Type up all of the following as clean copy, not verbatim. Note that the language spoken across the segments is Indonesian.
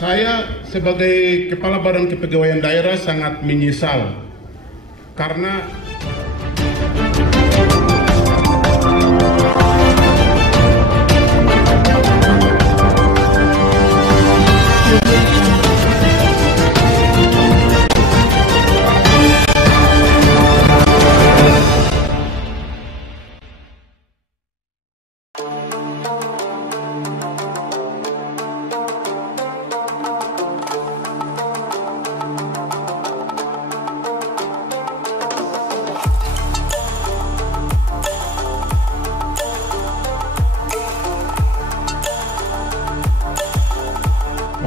Saya sebagai Kepala Badan Kepegawaian Daerah sangat menyesal karena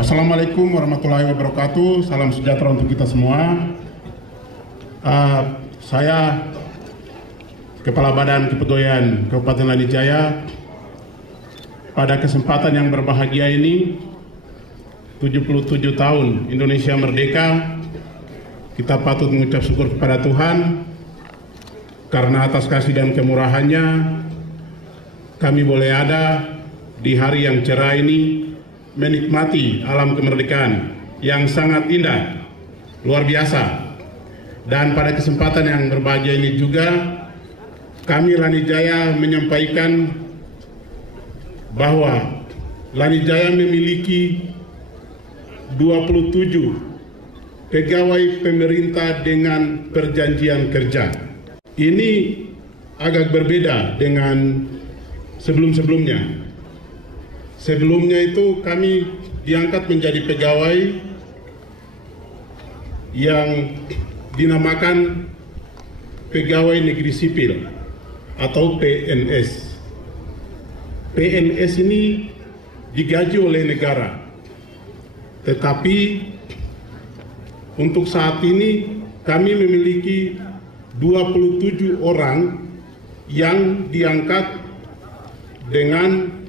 Assalamualaikum warahmatullahi wabarakatuh. Salam sejahtera untuk kita semua. Saya Kepala Badan Kepegawaian Kabupaten Lanijaya. Pada kesempatan yang berbahagia ini, 77 tahun Indonesia merdeka, kita patut mengucap syukur kepada Tuhan karena atas kasih dan kemurahannya kami boleh ada di hari yang cerah ini, menikmati alam kemerdekaan yang sangat indah, luar biasa. Dan pada kesempatan yang berbahagia ini juga kami Lanijaya menyampaikan bahwa Lanijaya memiliki 27 pegawai pemerintah dengan perjanjian kerja. Ini agak berbeda dengan sebelum-sebelumnya. Sebelumnya itu kami diangkat menjadi pegawai yang dinamakan pegawai negeri sipil atau PNS. PNS ini digaji oleh negara, tetapi untuk saat ini kami memiliki 27 orang yang diangkat dengan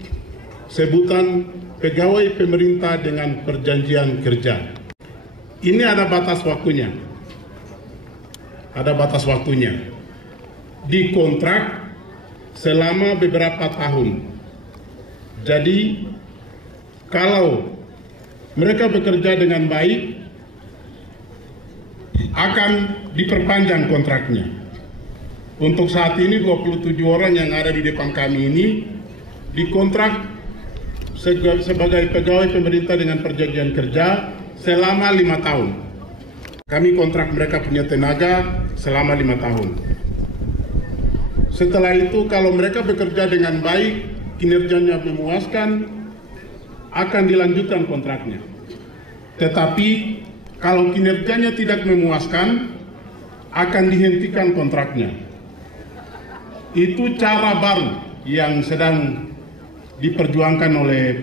sebutan pegawai pemerintah dengan perjanjian kerja. Ini ada batas waktunya. Ada batas waktunya. Dikontrak selama beberapa tahun. Jadi kalau mereka bekerja dengan baik, akan diperpanjang kontraknya. Untuk saat ini 27 orang yang ada di depan kami ini dikontrak sebagai pegawai pemerintah dengan perjanjian kerja selama 5 tahun. Kami kontrak mereka punya tenaga selama 5 tahun. Setelah itu kalau mereka bekerja dengan baik, kinerjanya memuaskan, akan dilanjutkan kontraknya. Tetapi kalau kinerjanya tidak memuaskan, akan dihentikan kontraknya. Itu cara baru yang sedang diperjuangkan oleh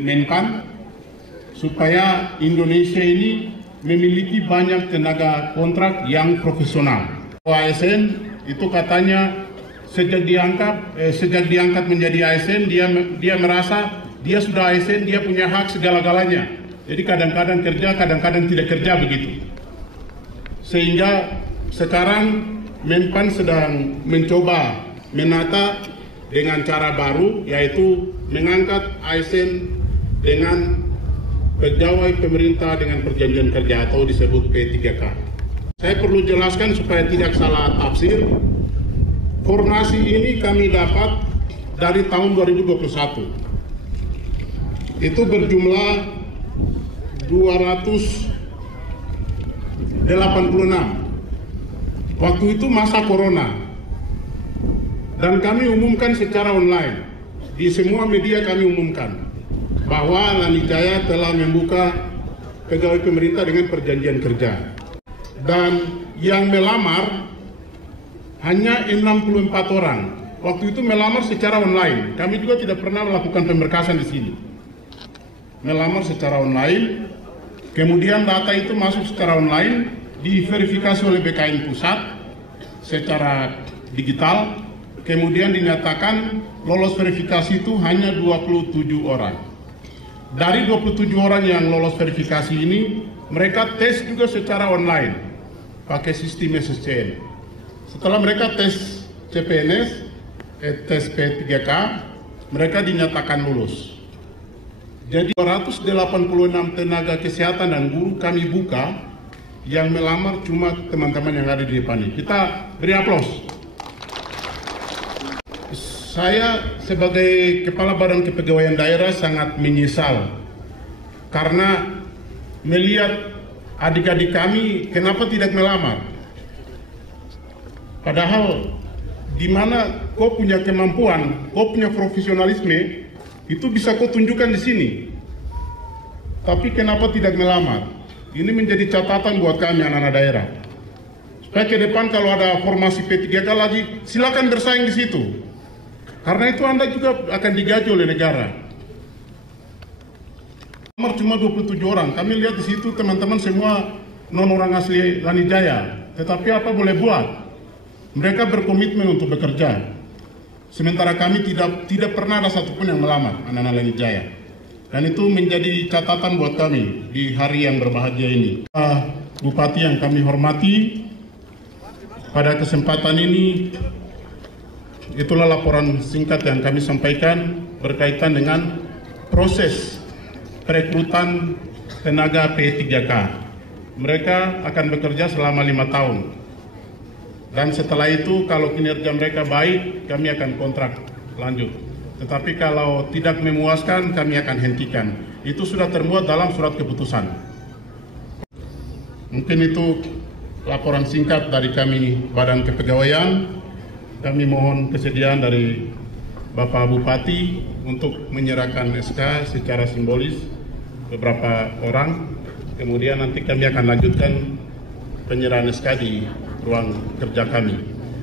Menpan supaya Indonesia ini memiliki banyak tenaga kontrak yang profesional. ASN itu katanya sejak diangkat menjadi ASN dia merasa dia sudah ASN, dia punya hak segala-galanya. Jadi kadang-kadang kerja, kadang-kadang tidak kerja begitu. Sehingga sekarang Menpan sedang mencoba menata dengan cara baru, yaitu mengangkat ASN dengan pegawai pemerintah dengan perjanjian kerja atau disebut P3K. Saya perlu jelaskan supaya tidak salah tafsir. Formasi ini kami dapat dari tahun 2021. Itu berjumlah 286. Waktu itu masa corona. Dan kami umumkan secara online, di semua media kami umumkan bahwa Lanijaya telah membuka pegawai pemerintah dengan perjanjian kerja. Dan yang melamar hanya 64 orang. Waktu itu melamar secara online. Kami juga tidak pernah melakukan pemberkasan di sini. Melamar secara online, kemudian data itu masuk secara online, diverifikasi oleh BKN Pusat secara digital. Kemudian dinyatakan lolos verifikasi itu hanya 27 orang. Dari 27 orang yang lolos verifikasi ini, mereka tes juga secara online, pakai sistem SSCN. Setelah mereka tes CPNS, tes P3K, mereka dinyatakan lulus. Jadi 286 tenaga kesehatan dan guru kami buka, yang melamar cuma teman-teman yang ada di depan ini. Kita beri aplaus. Saya sebagai Kepala Badan Kepegawaian Daerah sangat menyesal karena melihat adik-adik kami kenapa tidak melamar. Padahal di mana kau punya kemampuan, kau punya profesionalisme, itu bisa kau tunjukkan di sini. Tapi kenapa tidak melamar? Ini menjadi catatan buat kami anak-anak daerah. Supaya ke depan kalau ada formasi P3K lagi, silakan bersaing di situ. Karena itu Anda juga akan digaji oleh negara. Nomor cuma 27 orang. Kami lihat di situ teman-teman semua non orang asli Lanijaya. Tetapi apa boleh buat? Mereka berkomitmen untuk bekerja. Sementara kami tidak pernah ada satupun yang melamar anak-anak Lanijaya. Dan itu menjadi catatan buat kami di hari yang berbahagia ini. Bupati yang kami hormati, pada kesempatan ini itulah laporan singkat yang kami sampaikan berkaitan dengan proses perekrutan tenaga P3K. Mereka akan bekerja selama 5 tahun. Dan setelah itu kalau kinerja mereka baik, kami akan kontrak lanjut. Tetapi kalau tidak memuaskan, kami akan hentikan. Itu sudah termuat dalam surat keputusan. Mungkin itu laporan singkat dari kami Badan Kepegawaian. Kami mohon kesediaan dari Bapak Bupati untuk menyerahkan SK secara simbolis beberapa orang. Kemudian nanti kami akan lanjutkan penyerahan SK di ruang kerja kami.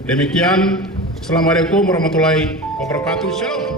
Demikian, Assalamualaikum warahmatullahi wabarakatuh. Shalom.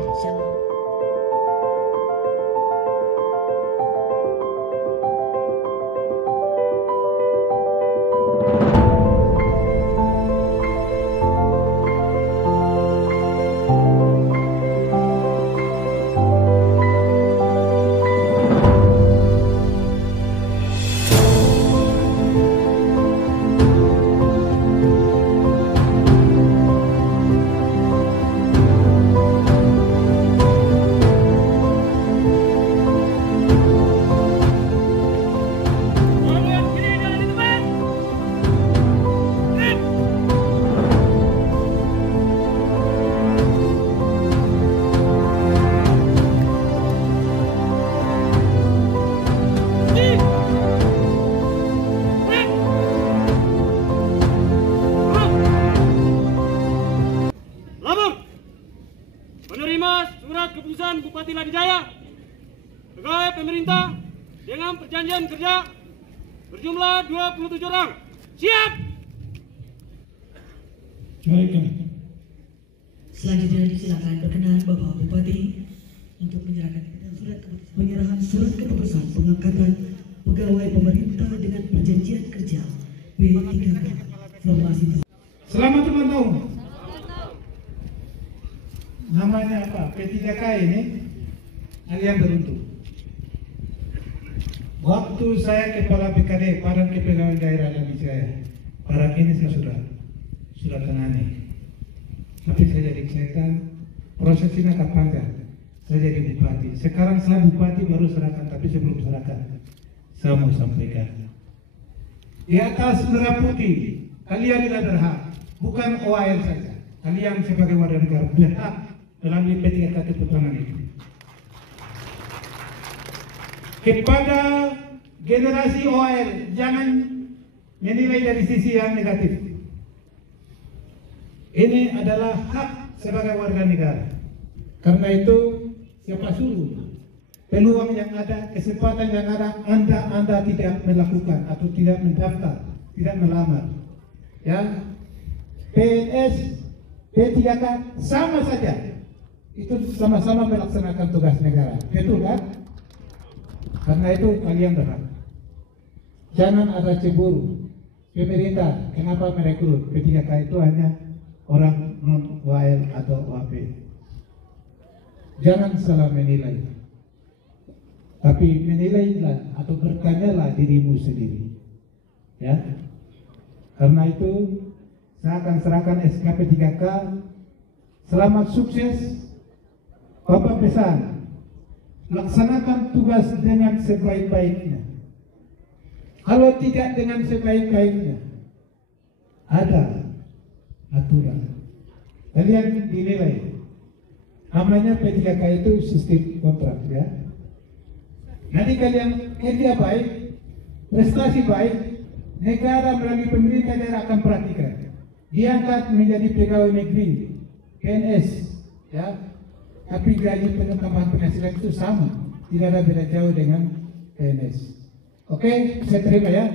Keputusan Bupati Lanijaya, pegawai pemerintah dengan perjanjian kerja berjumlah 27 orang. Siap! Selanjutnya disilakan berkenan Bapak Bupati untuk penyerahan surat keputusan pengangkatan pegawai pemerintah dengan perjanjian kerja P3K formasi. Selamat ulang tahun. Namanya apa? P3K ini hari yang beruntung. Waktu saya Kepala BKD, Badan Kepegawaian Daerah Lanijaya, para ini saya sudah tangani. Tapi saya jadi cerita, proses ini agak panjang. Saya jadi bupati. Sekarang saya bupati baru serahkan, tapi sebelum serahkan, saya mau sampaikan. Di atas merah putih, kalian tidak berhak, bukan OAL saja. Kalian sebagai warga negara berhak melalui P3K keputusan itu. Kepada generasi OAL, jangan menilai dari sisi yang negatif. Ini adalah hak sebagai warga negara. Karena itu, siapa suruh peluang yang ada, kesempatan yang ada, Anda tidak melakukan atau tidak mendaftar, tidak melamar. Ya, PNS, P3K sama saja. Itu sama-sama melaksanakan tugas negara, betul kan? Karena itu kalian berhak. Jangan ada cemburu. Pemerintah kenapa merekrut P3K itu hanya orang non WAL atau OAP. Jangan salah menilai. Tapi menilailah atau bertanyalah dirimu sendiri. Ya. Karena itu saya akan serahkan SK P3K. Selamat sukses. Bapak pesan, laksanakan tugas dengan sebaik-baiknya. Kalau tidak dengan sebaik-baiknya, ada aturan. Kalian dinilai. Namanya P3K itu sistem kontrak, ya. Nanti kalian kerja baik, prestasi baik, negara melalui pemerintah daerah akan perhatikan. Diangkat menjadi pegawai negeri, PNS, ya. Tapi gaji tambahan penghasilan itu sama, tidak ada beda jauh dengan PNS. Oke, saya terima ya.